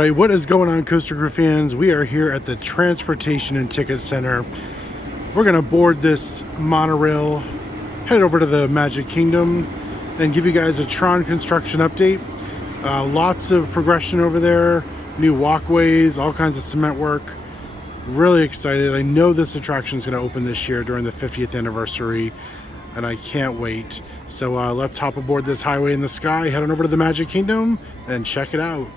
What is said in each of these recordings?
Alright, what is going on, Coaster Crew fans? We are here at the Transportation and Ticket Center. We're going to board this monorail, head over to the Magic Kingdom, and give you guys a Tron Construction update. Lots of progression over there, new walkways, all kinds of cement work. Really excited. I know this attraction is going to open this year during the 50th anniversary, and I can't wait. So let's hop aboard this highway in the sky, head on over to the Magic Kingdom, and check it out.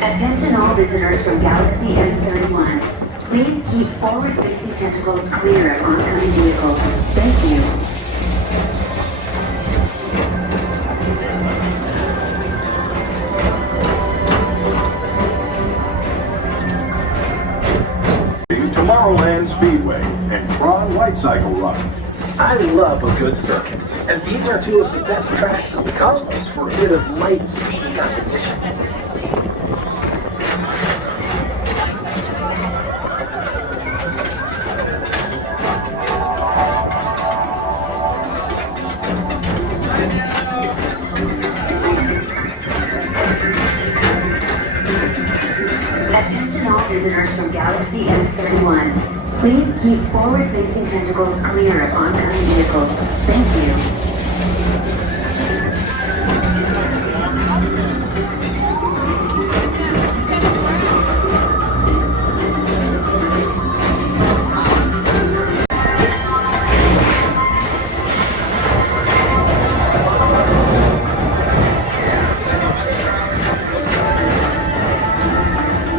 Attention all visitors from Galaxy M31. Please keep forward-facing tentacles clear of oncoming vehicles. Thank you. Tomorrowland Speedway and Tron Light Cycle Run. I love a good circuit, and these are two of the best tracks on the cosmos for a bit of light, speedy competition. Attention all visitors from Galaxy M31. Please keep forward-facing tentacles clear of oncoming vehicles. Thank you.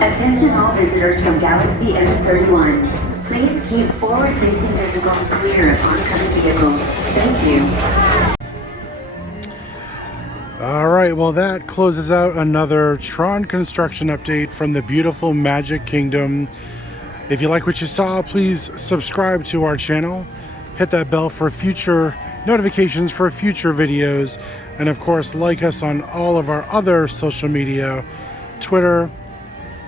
Attention all visitors from Galaxy M31. Please keep forward-facing tentacles clear of oncoming vehicles. Thank you. Alright, well that closes out another Tron Construction update from the beautiful Magic Kingdom. If you like what you saw, please subscribe to our channel. Hit that bell for future notifications for future videos. And of course, like us on all of our other social media, Twitter,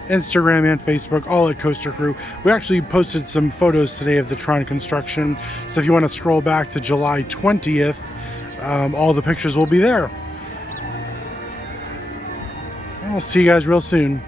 Instagram and Facebook, all at Coaster Crew. We actually posted some photos today of the Tron Construction, so if you want to scroll back to July 20th, all the pictures will be there. I'll see you guys real soon.